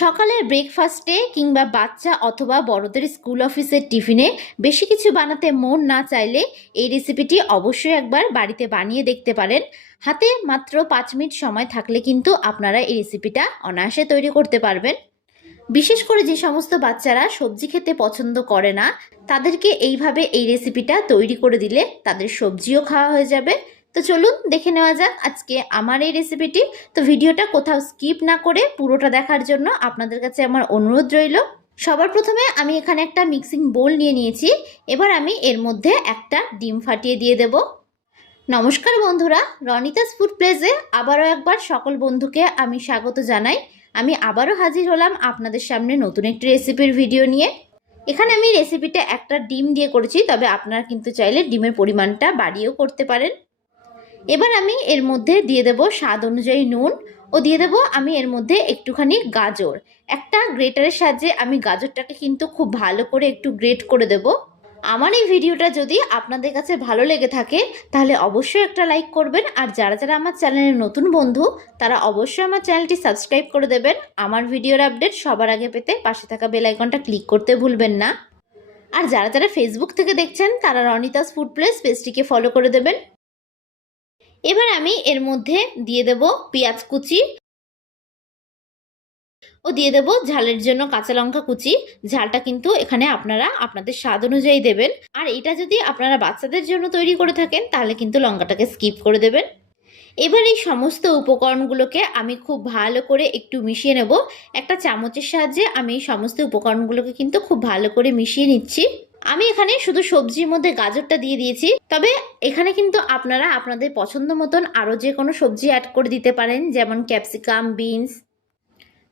সকালের ব্রেকফাস্টে কিংবা বাচ্চা অথবা বড়দের স্কুল অফিসের টিফিনে বেশি কিছু বানাতে মন না চাইলে এই রেসিপিটি অবশ্যই একবার বাড়িতে বানিয়ে দেখতে পারেন। হাতে মাত্র 5 মিনিট সময় থাকলে কিন্তু আপনারা এই রেসিপিটা অনায়াসে তৈরি করতে পারবেন। বিশেষ করে যে সমস্ত বাচ্চারা সবজি খেতে পছন্দ করে না, তাদেরকে এইভাবে এই রেসিপিটা তৈরি করে দিলে তাদের সবজিও খাওয়া হয়ে যাবে। তো চলুন দেখে নেওয়া যাক আজকে আমার এই রেসিপিটি। তো ভিডিওটা কোথাও স্কিপ না করে পুরোটা দেখার জন্য আপনাদের কাছে আমার অনুরোধ রইল। সবার প্রথমে আমি এখানে একটা মিক্সিং বোল নিয়ে নিয়েছি। এবার আমি এর মধ্যে একটা ডিম ফাটিয়ে দিয়ে দেব। নমস্কার বন্ধুরা, রনিতাস ফুড প্লেসে আবারও একবার সকল বন্ধুকে আমি স্বাগত জানাই। আমি আবারও হাজির হলাম আপনাদের সামনে নতুন একটি রেসিপির ভিডিও নিয়ে। এখানে আমি রেসিপিটা একটা ডিম দিয়ে করেছি, তবে আপনারা কিন্তু চাইলে ডিমের পরিমাণটা বাড়িয়েও করতে পারেন। এবার আমি এর মধ্যে দিয়ে দেব স্বাদ অনুযায়ী নুন ও দিয়ে দেব আমি এর মধ্যে একটুখানি গাজর। একটা গ্রেটারের সাহায্যে আমি গাজরটাকে কিন্তু খুব ভালো করে একটু গ্রেট করে দেব। আমার এই ভিডিওটা যদি আপনাদের কাছে ভালো লেগে থাকে তাহলে অবশ্যই একটা লাইক করবেন, আর যারা যারা আমার চ্যানেলের নতুন বন্ধু তারা অবশ্যই আমার চ্যানেলটি সাবস্ক্রাইব করে দেবেন। আমার ভিডিওর আপডেট সবার আগে পেতে পাশে থাকা বেল আইকনটা ক্লিক করতে ভুলবেন না। আর যারা যারা ফেসবুক থেকে দেখছেন তারা রনিতাস ফুড প্লেস পেজটিকে ফলো করে দেবেন। এবার আমি এর মধ্যে দিয়ে দেব পেঁয়াজ কুচি ও দিয়ে দেব ঝালের জন্য কাঁচা লঙ্কা কুচি। ঝালটা কিন্তু এখানে আপনারা আপনাদের স্বাদ অনুযায়ী দেবেন, আর এটা যদি আপনারা বাচ্চাদের জন্য তৈরি করে থাকেন তাহলে কিন্তু লঙ্কাটাকে স্কিপ করে দেবেন। এবার এই সমস্ত উপকরণগুলোকে আমি খুব ভালো করে একটু মিশিয়ে নেব। একটা চামচের সাহায্যে আমি এই সমস্ত উপকরণগুলোকে কিন্তু খুব ভালো করে মিশিয়ে নিচ্ছি। আমি এখানে শুধু সবজির মধ্যে গাজরটা দিয়ে দিয়েছি, তবে এখানে কিন্তু আপনারা আপনাদের পছন্দ মতন আরও যে কোনো সবজি অ্যাড করে দিতে পারেন, যেমন ক্যাপসিকাম, বিনস।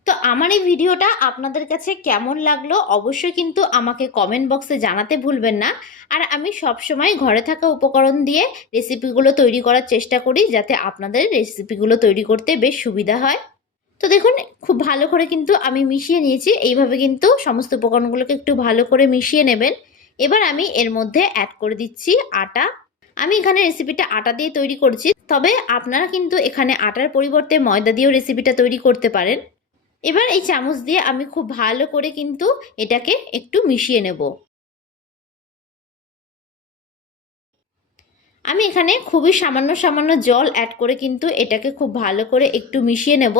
তো আমার এই ভিডিওটা আপনাদের কাছে কেমন লাগলো অবশ্যই কিন্তু আমাকে কমেন্ট বক্সে জানাতে ভুলবেন না। আর আমি সবসময় ঘরে থাকা উপকরণ দিয়ে রেসিপিগুলো তৈরি করার চেষ্টা করি, যাতে আপনাদের রেসিপিগুলো তৈরি করতে বেশ সুবিধা হয়। তো দেখুন খুব ভালো করে কিন্তু আমি মিশিয়ে নিয়েছি। এইভাবে কিন্তু সমস্ত উপকরণগুলোকে একটু ভালো করে মিশিয়ে নেবেন। এবার আমি এর মধ্যে অ্যাড করে দিচ্ছি আটা। আমি এখানে রেসিপিটা আটা দিয়ে তৈরি করছি, তবে আপনারা কিন্তু এখানে আটার পরিবর্তে ময়দা দিয়েও রেসিপিটা তৈরি করতে পারেন। এবার এই চামচ দিয়ে আমি খুব ভালো করে কিন্তু এটাকে একটু মিশিয়ে নেব। আমি এখানে খুবই সামান্য সামান্য জল অ্যাড করে কিন্তু এটাকে খুব ভালো করে একটু মিশিয়ে নেব।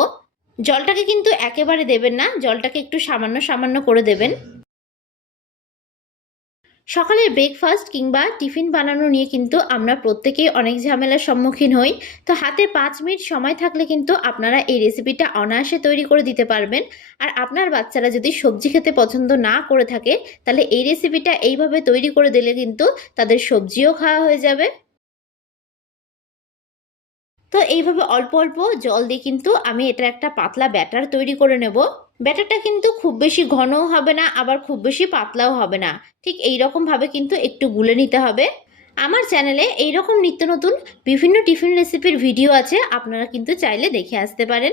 জলটাকে কিন্তু একেবারে দেবেন না, জলটাকে একটু সামান্য সামান্য করে দেবেন। সকালের ব্রেকফাস্ট কিংবা টিফিন বানানো নিয়ে কিন্তু আমরা প্রত্যেকেই অনেক ঝামেলার সম্মুখীন হই। তো হাতে 5 মিনিট সময় থাকলে কিন্তু আপনারা এই রেসিপিটা অনায়াসে তৈরি করে দিতে পারবেন। আর আপনার বাচ্চারা যদি সবজি খেতে পছন্দ না করে থাকে তাহলে এই রেসিপিটা এইভাবে তৈরি করে দিলে কিন্তু তাদের সবজিও খাওয়া হয়ে যাবে। তো এইভাবে অল্প অল্প জল দিয়ে কিন্তু আমি এটা একটা পাতলা ব্যাটার তৈরি করে নেব। ব্যাটারটা কিন্তু খুব বেশি ঘনও হবে না, আবার খুব বেশি পাতলাও হবে না, ঠিক এই রকম ভাবে কিন্তু একটু গুলে নিতে হবে। আমার চ্যানেলে এই রকম নিত্য নতুন বিভিন্ন টিফিন রেসিপির ভিডিও আছে, আপনারা কিন্তু চাইলে দেখে আসতে পারেন।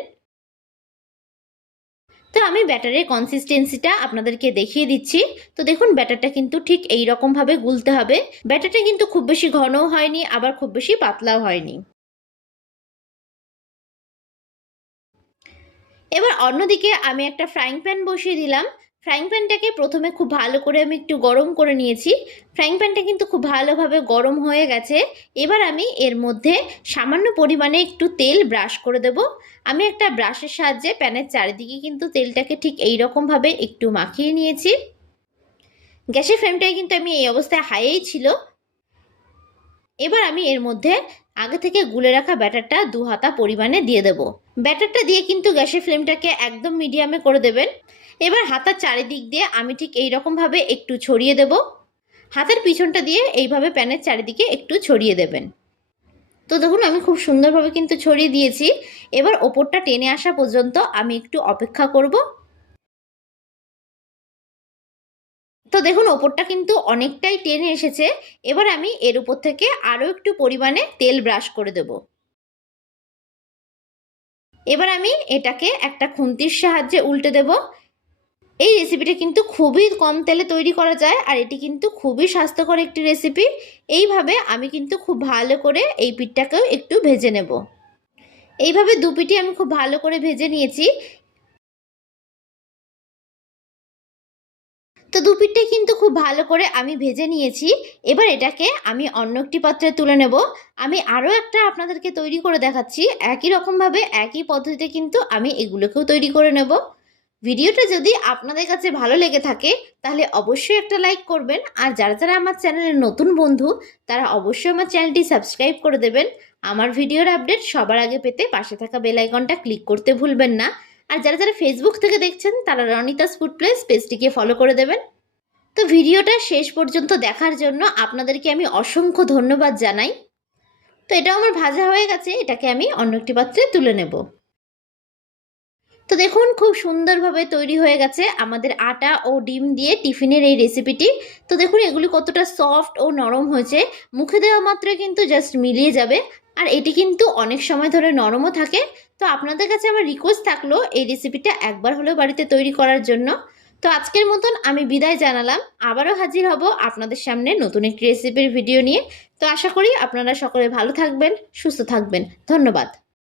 তো আমি ব্যাটারের কনসিস্টেন্সিটা আপনাদেরকে দেখিয়ে দিচ্ছি। তো দেখুন ব্যাটারটা কিন্তু ঠিক এই রকম ভাবে গুলতে হবে। ব্যাটারটা কিন্তু খুব বেশি ঘনও হয়নি, আবার খুব বেশি পাতলাও হয়নি। এবার অন্যদিকে আমি একটা ফ্রাইং প্যান বসিয়ে দিলাম। ফ্রাইং প্যানটাকে প্রথমে খুব ভালো করে আমি একটু গরম করে নিয়েছি। ফ্রাইং প্যানটা কিন্তু খুব ভালোভাবে গরম হয়ে গেছে। এবার আমি এর মধ্যে সামান্য পরিমাণে একটু তেল ব্রাশ করে দেব। আমি একটা ব্রাশের সাহায্যে প্যানের চারিদিকে কিন্তু তেলটাকে ঠিক এই রকমভাবে একটু মাখিয়ে নিয়েছি। গ্যাসের ফ্লেমটাই কিন্তু আমি এই অবস্থায় হাইয়েই ছিল। এবার আমি এর মধ্যে আগে থেকে গুলে রাখা ব্যাটারটা 2 হাতা পরিমাণে দিয়ে দেব। ব্যাটারটা দিয়ে কিন্তু গ্যাসের ফ্লেমটাকে একদম মিডিয়ামে করে দেবেন। এবার হাতার চারিদিক দিয়ে আমি ঠিক এই রকমভাবে একটু ছড়িয়ে দেব। হাতের পিছনটা দিয়ে এইভাবে প্যানের চারিদিকে একটু ছড়িয়ে দেবেন। তো দেখুন আমি খুব সুন্দরভাবে কিন্তু ছড়িয়ে দিয়েছি। এবার ওপরটা টেনে আসা পর্যন্ত আমি একটু অপেক্ষা করব। তো দেখুন ওপরটা কিন্তু অনেকটাই টেনে এসেছে। এবার আমি এর উপর থেকে আরও একটু পরিমাণে তেল ব্রাশ করে দেব। এবার আমি এটাকে একটা খুন্তির সাহায্যে উল্টে দেব। এই রেসিপিটা কিন্তু খুবই কম তেলে তৈরি করা যায়, আর এটি কিন্তু খুবই স্বাস্থ্যকর একটি রেসিপি। এইভাবে আমি কিন্তু খুব ভালো করে এই পিঠটাকেও একটু ভেজে নেব। এইভাবে দু পিঠই আমি খুব ভালো করে ভেজে নিয়েছি। দু পিঠটা কিন্তু খুব ভালো করে আমি ভেজে নিয়েছি। এবার এটাকে আমি অন্য একটি পাত্রে তুলে নেব। আমি আরও একটা আপনাদেরকে তৈরি করে দেখাচ্ছি। একই রকমভাবে একই পদ্ধতিতে কিন্তু আমি এগুলোকেও তৈরি করে নেব। ভিডিওটা যদি আপনাদের কাছে ভালো লেগে থাকে তাহলে অবশ্যই একটা লাইক করবেন, আর যারা যারা আমার চ্যানেলের নতুন বন্ধু তারা অবশ্যই আমার চ্যানেলটি সাবস্ক্রাইব করে দেবেন। আমার ভিডিওর আপডেট সবার আগে পেতে পাশে থাকা বেল আইকনটা ক্লিক করতে ভুলবেন না। আর যারা যারা ফেসবুক থেকে দেখছেন তারা রনিতাস ফুড প্লেস পেজটিকে ফলো করে দেবেন। তো ভিডিওটা শেষ পর্যন্ত দেখার জন্য আপনাদেরকে আমি অসংখ্য ধন্যবাদ জানাই। তো এটাও আমার ভাজা হয়ে গেছে, এটাকে আমি অন্য একটি পাত্রে তুলে নেব। তো দেখুন খুব সুন্দরভাবে তৈরি হয়ে গেছে আমাদের আটা ও ডিম দিয়ে টিফিনের এই রেসিপিটি। তো দেখুন এগুলি কতটা সফট ও নরম হয়েছে, মুখে দেওয়া মাত্রই কিন্তু জাস্ট মিলিয়ে যাবে। আর এটি কিন্তু অনেক সময় ধরে নরমও থাকে। তো আপনাদের কাছে আমার রিকোয়েস্ট থাকলো এই রেসিপিটা একবার হলেও বাড়িতে তৈরি করার জন্য। তো আজকের মতন আমি বিদায় জানালাম, আবারও হাজির হব আপনাদের সামনে নতুন একটি রেসিপির ভিডিও নিয়ে। তো আশা করি আপনারা সকলে ভালো থাকবেন, সুস্থ থাকবেন। ধন্যবাদ।